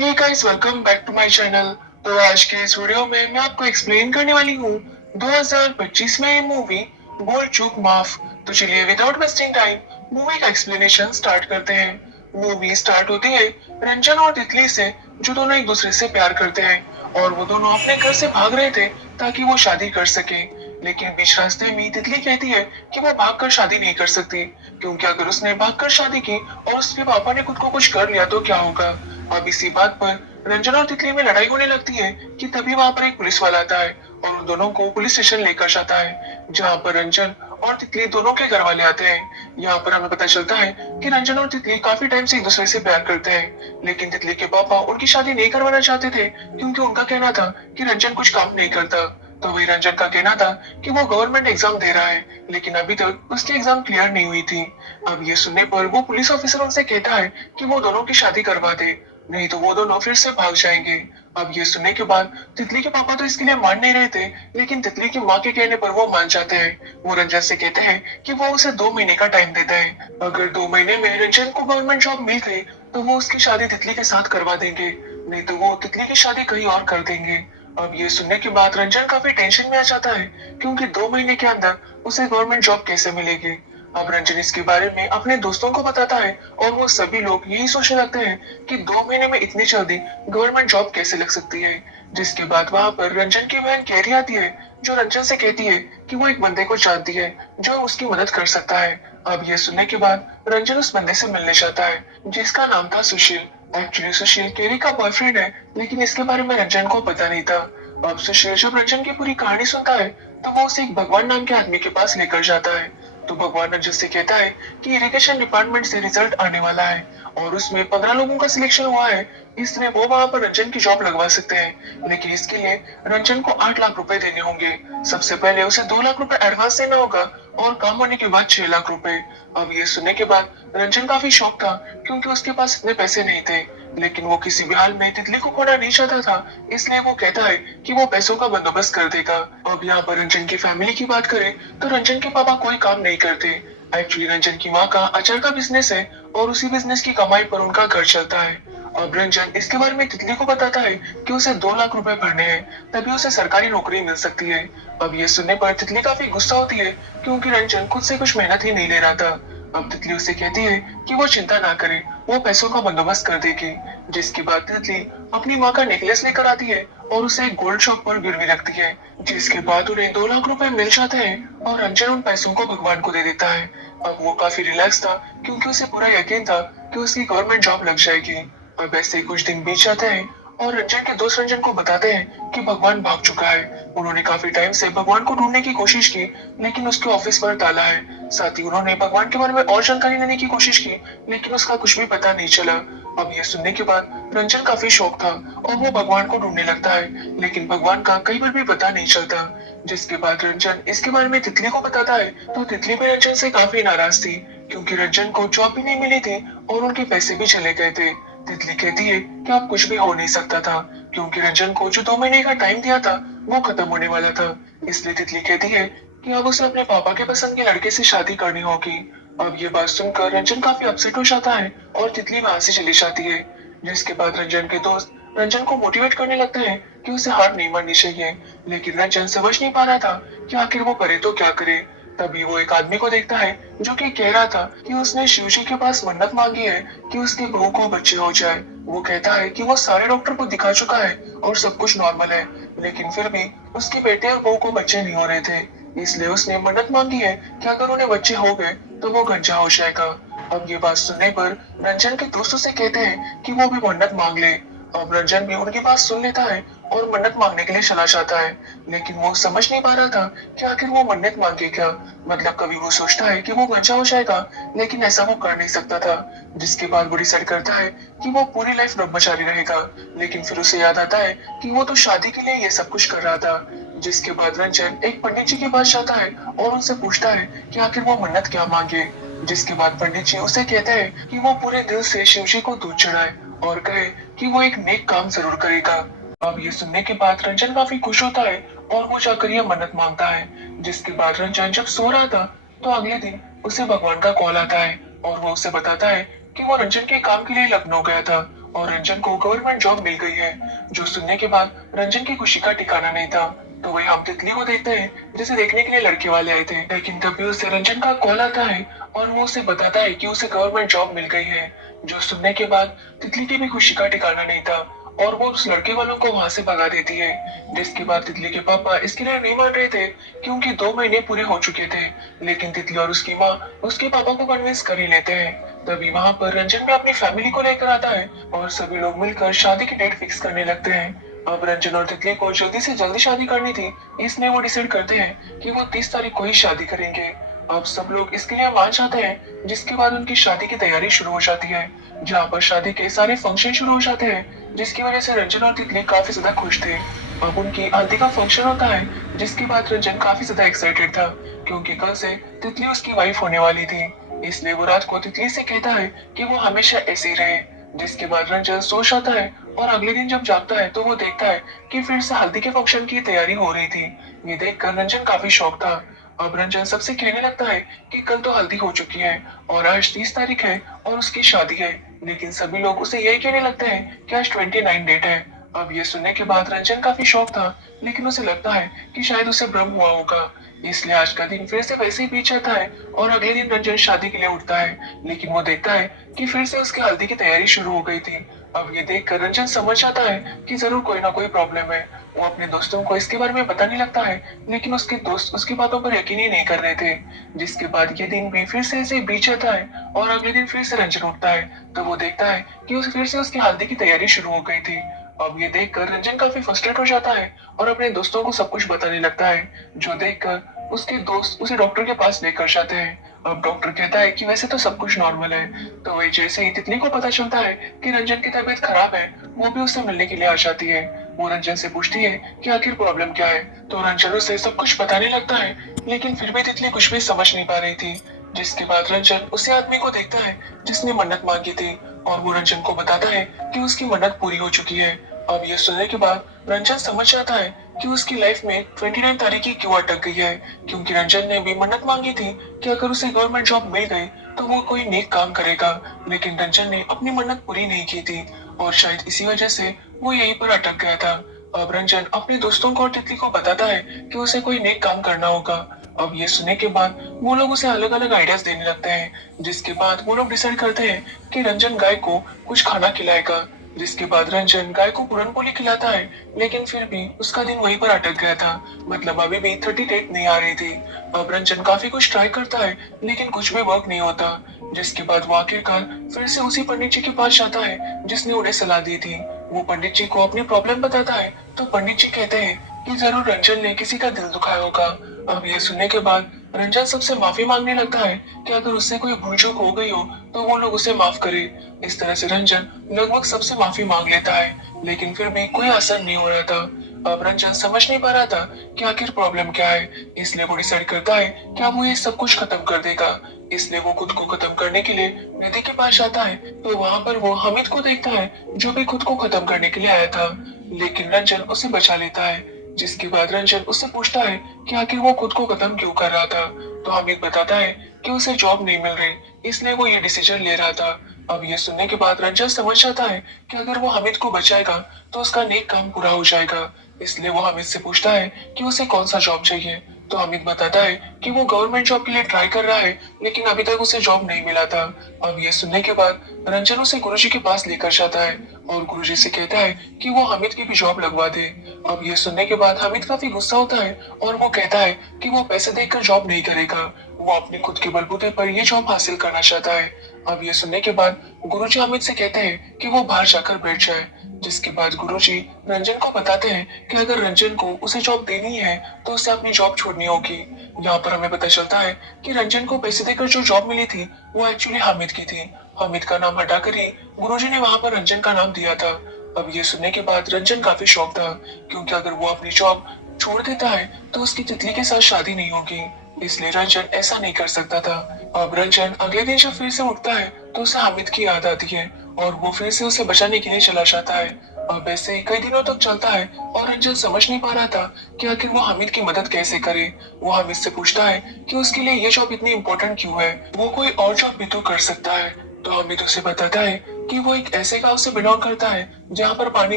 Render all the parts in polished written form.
Hey guys, welcome back to my channel. तो आज के इस वीडियो में मैं आपको एक्सप्लेन करने वाली हूँ 2025 में मूवी भूल चूक माफ। तो चलिए विदाउट वेस्टिंग टाइम मूवी का एक्सप्लेनेशन स्टार्ट करते हैं। मूवी स्टार्ट होती है रंजन और तितली से, जो दोनों एक दूसरे से प्यार करते हैं और वो दोनों अपने घर से भाग रहे थे ताकि वो शादी कर सके। लेकिन बीच रास्ते में तितली कहती है कि वो भागकर शादी नहीं कर सकती, क्योंकि अगर उसने भागकर शादी की और उसके पापा ने खुद को कुछ कर लिया तो क्या होगा। अब इसी बात पर रंजन और तितली में लड़ाई होने लगती है कि तभी वहां पर एक पुलिस वाला आता है और उन दोनों को पुलिस स्टेशन लेकर जाता है, जहां पर रंजन और तितली दोनों के घर वाले आते हैं। यहाँ पर हमें पता चलता है कि रंजन और तितली काफी टाइम से एक दूसरे से प्यार करते हैं, लेकिन तितली के पापा उनकी शादी नहीं करवाना चाहते थे, क्योंकि उनका कहना था कि रंजन कुछ काम नहीं करता। तो वही रंजन का कहना था कि वो गवर्नमेंट एग्जाम दे रहा है, लेकिन अभी तक उसकी एग्जाम क्लियर नहीं हुई थी। अब ये सुनने पर वो पुलिस ऑफिसर उनसे कहता है कि वो दोनों की शादी करवा दे, नहीं तो वो दोनों फिर से भाग जाएंगे। अब ये सुनने के बाद तितली के पापा तो इसके लिए मान नहीं रहे थे, लेकिन तितली की माँ के कहने पर वो मान जाते हैं। वो रंजन से कहते हैं कि वो उसे 2 महीने का टाइम देता है। अगर 2 महीने में रंजन को गवर्नमेंट जॉब मिल गई तो वो उसकी शादी तितली के साथ करवा देंगे, नहीं तो वो तितली की शादी कहीं और कर देंगे। अब ये सुनने के बाद रंजन काफी टेंशन में आ जाता है, क्योंकि 2 महीने के अंदर उसे गवर्नमेंट जॉब कैसे मिलेगी। अब रंजन इसके बारे में अपने दोस्तों को बताता है और वो सभी लोग यही सोचने लगते हैं कि 2 महीने में इतनी जल्दी गवर्नमेंट जॉब कैसे लग सकती है। जिसके बाद वहां पर रंजन की बहन कैरी आती है, जो रंजन से कहती है कि वो एक बंदे को जानती है जो उसकी मदद कर सकता है। अब ये सुनने के बाद रंजन उस बंदे से मिलने जाता है, जिसका नाम था सुशील। एक्चुअली सुशील कैरी का बॉयफ्रेंड है, लेकिन इसके बारे में रंजन को पता नहीं था। अब सुशील जब रंजन की पूरी कहानी सुनता है तो वो उसे एक भगवान नाम के आदमी के पास लेकर जाता है। तो भगवान रंजन से कहता है कि इरिगेशन डिपार्टमेंट से रिजल्ट आने वाला है और उसमें 15 लोगों का सिलेक्शन हुआ है, इसलिए वो वहां पर रंजन की जॉब लगवा सकते हैं। लेकिन इसके लिए रंजन को 8 लाख रुपए देने होंगे। सबसे पहले उसे 2 लाख रुपए एडवांस देना होगा और काम होने के बाद 6 लाख रुपए। अब ये सुनने के बाद रंजन काफी शॉक था, क्योंकि उसके पास इतने पैसे नहीं थे, लेकिन वो किसी भी हाल में तितली को खोना नहीं चाहता था, इसलिए वो कहता है कि वो पैसों का बंदोबस्त कर देगा। अब यहाँ पर रंजन की फैमिली की बात करें तो रंजन के पापा कोई काम नहीं करते। एक्चुअली रंजन की माँ का अचार का बिजनेस है और उसी बिजनेस की कमाई पर उनका घर चलता है। अब रंजन इसके बारे में तितली को बताता है कि उसे 2 लाख रुपए भरने हैं, तभी उसे सरकारी नौकरी मिल सकती है। अब ये सुनने पर तितली काफी गुस्सा होती है, क्योंकि रंजन खुद से कुछ मेहनत ही नहीं ले रहा था। अब तितली उसे कहती है कि वो चिंता ना करे, वो पैसों का बंदोबस्त कर देगी। जिसके बाद तितली अपनी माँ का नेकलेस लेकर आती है और उसे एक गोल्ड शॉप पर गिरवी रखती है, जिसके बाद उन्हें 2 लाख रुपए मिल जाते हैं और रंजन उन पैसों को भगवान को दे देता है। अब वो काफी रिलैक्स था, क्योंकि उसे पूरा यकीन था कि उसकी गवर्नमेंट जॉब लग जाएगी। अब ऐसे ही कुछ दिन बीत जाते हैं और रंजन के दोस्त रंजन को बताते हैं कि भगवान भाग चुका है। उन्होंने काफी टाइम से भगवान को ढूंढने की कोशिश की, लेकिन उसके ऑफिस पर ताला है। साथ ही उन्होंने भगवान के बारे में और जानकारी लेने की कोशिश की, लेकिन उसका कुछ भी पता नहीं चला। अब ये सुनने के बाद रंजन काफी शौक था और वो भगवान को ढूंढने लगता है, लेकिन भगवान का कई बार भी पता नहीं चलता। जिसके बाद रंजन इसके बारे में तितली को बताता है, तो तितली भी रंजन से काफी नाराज थी, क्योंकि रंजन को जॉब भी नहीं मिली थी और उनके पैसे भी चले गए थे। तितली कहती है कि अब कुछ भी हो नहीं सकता था, क्योंकि रंजन को जो 2 महीने का टाइम दिया था वो खत्म होने वाला था। इसलिए तितली कहती है कि अब उसे अपने पापा के पसंद के लड़के से शादी करनी होगी। अब ये बात सुनकर रंजन काफी अपसेट हो जाता है और तितली वहां से चली जाती है। जिसके बाद रंजन के दोस्त रंजन को मोटिवेट करने लगते हैं कि उसे हार नहीं माननी चाहिए, लेकिन रंजन समझ नहीं पा रहा था कि आखिर वो करे तो क्या करे। तभी वो एक आदमी को देखता है, जो कि कह रहा था कि उसने शिव जी के पास मन्नत मांगी है कि उसकी बहू को बच्चे हो जाए। वो कहता है कि वो सारे डॉक्टर को दिखा चुका है और सब कुछ नॉर्मल है, लेकिन फिर भी उसके बेटे और बहू को बच्चे नहीं हो रहे थे। इसलिए उसने मन्नत मांगी है कि अगर उन्हें बच्चे हो गए तो वो गंजा हो जाएगा। अब ये बात सुनने पर रंजन के दोस्तों से कहते हैं कि वो भी मन्नत मांग ले। अब रंजन भी उनकी बात सुन लेता है और मन्नत मांगने के लिए चला जाता है, लेकिन वो समझ नहीं पा रहा था कि आखिर वो मन्नत मांगे क्या। मतलब कभी वो सोचता है कि वो बच्चा हो जाएगा, लेकिन ऐसा वो कर नहीं सकता था। जिसके बाद वो डिसाइड करता है कि वो पूरी लाइफ ब्रह्मचारी रहेगा, लेकिन फिर उसे याद आता है कि वो तो शादी के लिए ये सब कुछ कर रहा था। जिसके बाद रंजन एक पंडित जी के पास जाता है और उनसे पूछता है कि आखिर वो मन्नत क्या मांगे। जिसके बाद पंडित जी उसे कहते हैं कि वो पूरे दिल से शिव जी को दूध चढ़ाए और कहे कि वो एक नेक काम जरूर करेगा। अब ये सुनने के बाद रंजन काफी खुश होता है और वो जाकर ये मन्नत मांगता है। जिसके बाद रंजन जब सो रहा था तो अगले दिन उसे भगवान का कॉल आता है और वो उसे बताता है कि वो रंजन के काम के लिए लखनऊ गया था और रंजन को गवर्नमेंट जॉब मिल गई है। जो सुनने के बाद रंजन की खुशी का ठिकाना नहीं था। तो वही हम तितली को देखते हैं जिसे देखने के लिए लड़के वाले आए थे, लेकिन तभी उसे रंजन का कॉल आता है और वो उसे बताता है कि उसे गवर्नमेंट जॉब मिल गई है। जो सुनने के बाद तितली की भी खुशी का ठिकाना नहीं था और वो उस लड़के वालों को वहां से भगा देती है। जिसके बाद तितली के पापा इसके लिए नहीं मान रहे थे क्योंकि 2 महीने पूरे हो चुके थे, लेकिन तितली और उसकी माँ उसके पापा को कन्विंस कर ही लेते हैं। तभी वहां पर रंजन भी अपनी फैमिली को लेकर आता है और सभी लोग मिलकर शादी की डेट फिक्स करने लगते हैं। अब रंजन और तितली को जल्दी से जल्दी शादी करनी थी, इसलिए वो डिसाइड करते हैं कि वो 30 तारीख को ही शादी करेंगे। अब सब लोग इसके लिए मान जाते हैं, जिसके बाद उनकी शादी की तैयारी शुरू हो जाती है, जहाँ पर शादी के सारे फंक्शन शुरू हो जाते हैं, जिसकी वजह से रंजन और तितली काफी ज्यादा खुश थे। अब उनकी हल्दी का फंक्शन होता है, जिसके बाद रंजन काफी ज्यादा एक्साइटेड था क्योंकि कल से तितली उसकी वाइफ होने वाली थी। इसलिए वो रात को तितली से कहता है कि वो हमेशा ऐसे ही रहे। जिसके बाद रंजन सो जाता है और अगले दिन जब जागता है तो वो देखता है कि फिर से हल्दी के फंक्शन की तैयारी हो रही थी। ये देखकर रंजन काफी शौक था। अब रंजन सबसे कहने लगता है कि कल तो हल्दी हो चुकी है और आज 30 तारीख है और उसकी शादी है, लेकिन सभी लोग उसे यही कहने लगते हैं कि आज 29 डेट है। अब ये सुनने के बाद रंजन काफी शौक था, लेकिन उसे लगता है कि शायद उसे भ्रम हुआ होगा। इसलिए आज का दिन फिर से वैसे ही बीत जाता है और अगले दिन रंजन शादी के लिए उठता है, लेकिन वो देखता है कि फिर से उसकी हल्दी की तैयारी शुरू हो गई थी। अब ये देखकर रंजन समझ जाता है कि जरूर कोई ना कोई प्रॉब्लम है। वो अपने दोस्तों को इसके बारे में बताने लगता है, लेकिन उसके दोस्त उसकी बातों पर यकीन ही नहीं कर रहे थे। जिसके बाद ये दिन भी फिर से ऐसे ही बीत जाता है और अगले दिन फिर से रंजन उठता है तो वो देखता है कि उस फिर से उसकी हल्दी की तैयारी शुरू हो गई थी। अब ये देखकर रंजन काफी फ्रस्ट्रेट हो जाता है और अपने दोस्तों को सब कुछ बताने लगता है, जो देखकर उसके दोस्त उसे डॉक्टर के पास लेकर जाते हैं। अब डॉक्टर कहता है कि वैसे तो सब कुछ नॉर्मल है। तो वही जैसे ही तितली को पता चलता है कि रंजन की तबीयत खराब है, वो भी उससे मिलने के लिए आ जाती है। वो रंजन से पूछती है कि आखिर प्रॉब्लम क्या है, तो रंजन उसे सब कुछ बताने लगता है, लेकिन फिर भी तितली कुछ भी समझ नहीं पा रही थी। जिसके बाद रंजन उसी आदमी को देखता है जिसने मन्नत मांगी थी और वो रंजन को बताता है कि उसकी मन्नत पूरी हो चुकी है। अब ये सुनने के बाद रंजन समझ जाता है कि उसकी लाइफ में 29 तारीख ही क्यों अटक गई है, क्योंकि रंजन ने भी मन्नत मांगी थी कि अगर उसे गवर्नमेंट जॉब मिल गई तो वो कोई नेक काम करेगा, लेकिन रंजन ने अपनी मन्नत पूरी नहीं की थी और शायद इसी वजह से वो यहीं पर अटक गया था। अब रंजन अपने दोस्तों को और तितली को बताता है कि उसे कोई नेक काम करना होगा। अब ये सुनने के बाद वो लोग उसे अलग अलग आइडियाज देने लगते हैं, जिसके बाद वो लोग डिसाइड करते हैं कि रंजन गाय को कुछ खाना खिलाएगा। जिसके बाद रंजन गाय को पूरन पोली खिलाता है, लेकिन फिर भी उसका दिन वहीं पर अटक गया था, मतलब अभी भी 30 डेट नहीं आ रही थी। अब रंजन काफी कुछ ट्राई करता है, लेकिन कुछ भी वर्क नहीं होता। जिसके बाद वो आखिरकार फिर से उसी पंडित जी के पास जाता है जिसने उन्हें सलाह दी थी। वो पंडित जी को अपनी प्रॉब्लम बताता है तो पंडित जी कहते हैं कि जरूर रंजन ने किसी का दिल दुखाया होगा। अब ये सुनने के बाद रंजन सबसे माफी मांगने लगता है कि अगर उससे कोई भूल चूक हो गई हो तो वो लोग उसे माफ करे। इस तरह से रंजन लगभग सबसे माफी मांग लेता है, लेकिन फिर भी कोई असर नहीं हो रहा था। अब रंजन समझ नहीं पा रहा था कि आखिर प्रॉब्लम क्या है, इसलिए वो डिसाइड करता है कि अब वो ये सब कुछ खत्म कर देगा। इसलिए वो खुद को खत्म करने के लिए नदी के पास जाता है, तो वहां पर वो हामिद को देखता है जो भी खुद को खत्म करने के लिए आया था, लेकिन रंजन उसे बचा लेता है। जिसके बाद रंजन उससे पूछता है कि आखिर वो खुद को खत्म क्यों कर रहा था, तो हामिद बताता है कि उसे जॉब नहीं मिल रही, इसलिए वो ये डिसीजन ले रहा था। अब ये सुनने के बाद रंजन समझ जाता है कि अगर वो हामिद को बचाएगा तो उसका नेक काम पूरा हो जाएगा। इसलिए वो हामिद से पूछता है कि उसे कौन सा जॉब चाहिए, तो हामिद बताता है कि वो गवर्नमेंट जॉब के लिए ट्राई कर रहा है, लेकिन अभी तक उसे जॉब नहीं मिला था। अब ये सुनने के बाद रंजन उसे गुरुजी के पास लेकर जाता है और गुरुजी से कहता है कि वो हामिद की भी जॉब लगवा दे। अब ये सुनने के बाद हामिद काफी गुस्सा होता है और वो कहता है कि वो पैसे देकर जॉब नहीं करेगा, वो अपने खुद के बलबूते पर ये जॉब हासिल करना चाहता है। अब ये सुनने के बाद गुरुजी हामिद से कहते हैं कि वो बाहर जाकर बैठ जाए। जिसके बाद गुरुजी रंजन को बताते हैं कि अगर रंजन को उसे जॉब देनी है तो उसे अपनी जॉब छोड़नी होगी। यहाँ पर हमें पता चलता है कि रंजन को पैसे देकर जो जॉब मिली थी वो एक्चुअली हामिद की थी। हामिद का नाम हटाकर ही गुरुजी ने वहां पर रंजन का नाम दिया था। अब ये सुनने के बाद रंजन काफी शौक था, क्योंकि अगर वो अपनी जॉब छोड़ देता है तो उसकी तितली के साथ शादी नहीं होगी, इसलिए रंजन ऐसा नहीं कर सकता था। अब रंजन अगले दिन जब फिर से उठता है तो उसे हामिद की याद आती है और वो फिर से उसे बचाने के लिए चला जाता है। अब ऐसे ही कई दिनों तक चलता है और रंजन समझ नहीं पा रहा था कि आखिर वो हामिद की मदद कैसे करे। वो हामिद से पूछता है कि उसके लिए ये जॉब इतनी इम्पोर्टेंट क्यों है, वो कोई और जॉब भी तो कर सकता है। तो हामिद उसे बताता है कि वो एक ऐसे गांव से बिलोंग करता है जहां पर पानी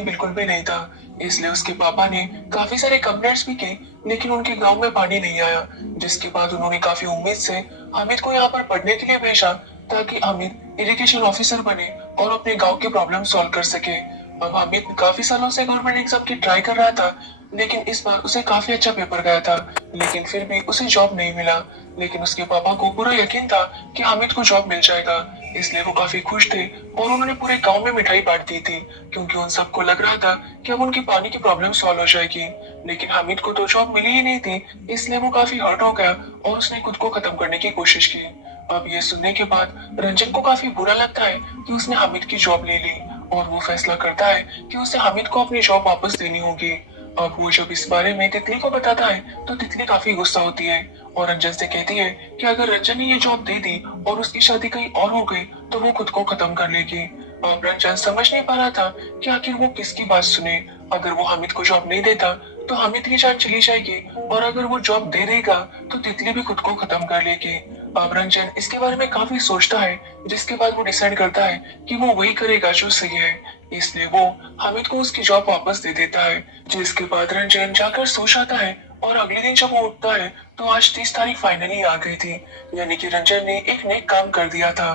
बिल्कुल भी नहीं था। इसलिए उसके पापा ने काफी सारे कंप्लेंट्स भी की, लेकिन उनके गांव में पानी नहीं आया। जिसके बाद उन्होंने काफी उम्मीद से हामिद को यहाँ पर पढ़ने के लिए भेजा, ताकि हामिद इरिगेशन ऑफिसर बने और अपने गांव के प्रॉब्लम सॉल्व कर सके। अब हामिद काफी सालों से गवर्नमेंट एग्जाम की ट्राई कर रहा था, लेकिन इस बार उसे काफी अच्छा पेपर गया था। लेकिन फिर भी उसे जॉब नहीं मिला। लेकिन उसके पापा को पूरा यकीन था कि हामिद को जॉब मिल जाएगा, इसलिए वो काफी खुश थे और उन्होंने पूरे गांव में मिठाई बांट दी थी, क्योंकि उन सबको लग रहा था कि अब उनकी पानी की प्रॉब्लम सॉल्व हो जाएगी। लेकिन हामिद को तो जॉब मिली ही नहीं थी, इसलिए वो काफी हर्ट हो गया और उसने खुद को खत्म करने की कोशिश की। अब ये सुनने के बाद रंजन को काफी बुरा लगता है कि उसने हामिद की जॉब ले ली, और वो फैसला करता है कि उसे हामिद को अपनी जॉब वापस देनी होगी। अब वो जब इस बारे में तितली को बताता है तो तितली काफी गुस्सा होती है और रंजन से कहती है कि अगर रंजन ने ये जॉब दे दी और उसकी शादी कहीं और हो गई तो वो खुद को खत्म कर लेगी। अब रंजन समझ नहीं पा रहा था कि आखिर वो किसकी बात सुने। अगर वो हामिद को जॉब नहीं देता तो हामिद की जान चली जाएगी, और अगर वो जॉब दे देगा तो तितली भी खुद को खत्म कर लेगी। अब रंजन इसके बारे में काफी सोचता है, जिसके बाद वो डिसाइड करता है कि वो वही करेगा जो सही है। इसलिए वो हामिद को उसकी जॉब वापस दे देता है। जिसके बाद रंजन जाकर सो जाता है, और अगले दिन जब वो उठता है तो आज 30 तारीख फाइनली आ गई थी, यानी कि रंजन ने एक नेक काम कर दिया था।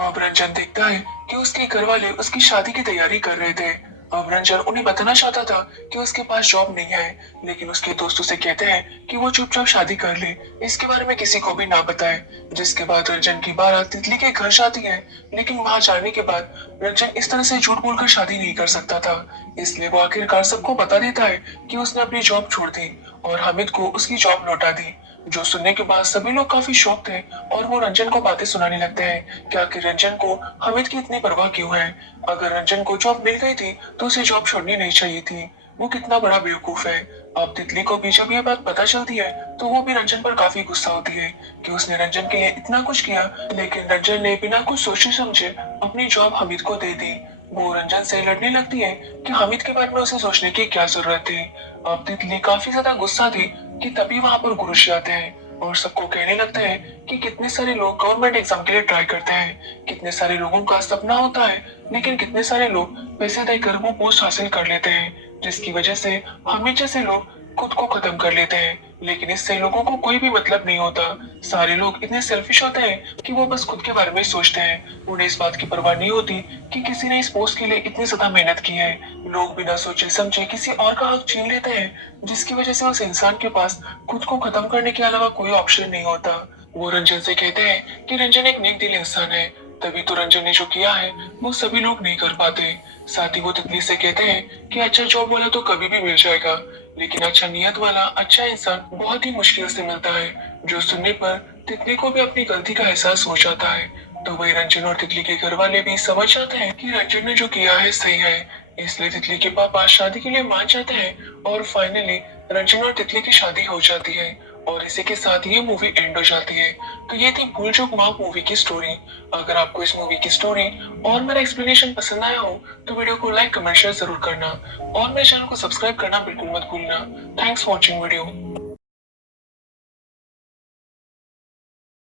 अब रंजन देखता है कि उसके घर वाले उसकी शादी की तैयारी कर रहे थे। अब रंजन उन्हें बताना चाहता था कि उसके पास जॉब नहीं है, लेकिन उसके दोस्तों से कहते हैं कि वो चुपचाप शादी कर ले, इसके बारे में किसी को भी ना बताए। जिसके बाद रंजन की बारात तितली के घर जाती है, लेकिन वहां जाने के बाद रंजन इस तरह से झूठ बोलकर शादी नहीं कर सकता था। इसलिए वो आखिरकार सबको बता देता है कि उसने अपनी जॉब छोड़ दी और हामिद को उसकी जॉब लौटा दी। जो सुनने के बाद सभी लोग काफी शॉक थे, और वो रंजन को बातें सुनाने लगते हैं कि आखिर रंजन को हामिद की इतनी परवाह क्यों है। अगर रंजन को जॉब मिल गई थी तो उसे जॉब छोड़नी नहीं चाहिए थी। वो कितना बड़ा बेवकूफ है। अब तितली को भी जब ये बात पता चलती है तो वो भी रंजन पर काफी गुस्सा होती है कि उसने रंजन के लिए इतना कुछ किया, लेकिन रंजन ने बिना कुछ सोचे समझे अपनी जॉब हामिद को दे दी। वो रंजन से लड़ने लगती है कि हामिद के बारे में उसे सोचने की क्या जरूरत थी। अब तितली काफी ज्यादा गुस्सा थी कि तभी वहां पर गुरुजी आते हैं और सबको कहने लगते हैं कि कितने सारे लोग गवर्नमेंट एग्जाम के लिए ट्राई करते हैं, कितने सारे लोगों का सपना होता है, लेकिन कितने सारे लोग पैसे देकर वो पोस्ट हासिल कर लेते हैं, जिसकी वजह से हमें जैसे लोग खुद को खत्म कर लेते हैं। लेकिन इससे लोगों को कोई भी मतलब नहीं होता। सारे लोग इतने सेल्फिश होते हैं कि वो बस खुद के बारे में ही सोचते हैं। उन्हें इस बात की परवाह नहीं होती कि किसी ने इस पोस्ट के लिए इतनी ज्यादा मेहनत की है। लोग बिना सोचे समझे किसी और का हक छीन लेते हैं, जिसकी वजह से उस इंसान के पास खुद को खत्म करने के अलावा कोई ऑप्शन नहीं होता। वो रंजन से कहते हैं कि रंजन एक नेक दिल इंसान है, तभी तो रंजन ने जो किया है वो सभी लोग नहीं कर पाते। साथ ही वो तितली से कहते हैं कि अच्छा जॉब वाला तो कभी भी मिल जाएगा, लेकिन अच्छा नियत वाला अच्छा इंसान बहुत ही मुश्किल से मिलता है। जो सुनने पर तितली को भी अपनी गलती का एहसास हो जाता है। तो वही रंजन और तितली के घर वाले भी समझ जाते हैं कि रंजन ने जो किया है सही है। इसलिए तितली के पापा शादी के लिए मान जाते हैं, और फाइनली रंजन और तितली की शादी हो जाती है। और इसी के साथ ये मूवी एंड हो जाती है। तो ये थी भूल चूक माफ मूवी की स्टोरी। अगर आपको इस मूवी की स्टोरी और मेरा एक्सप्लेनेशन पसंद आया हो तो वीडियो को लाइक कमेंट शेयर जरूर करना, और मेरे चैनल को सब्सक्राइब करना बिल्कुल मत भूलना। Thanks for watching video.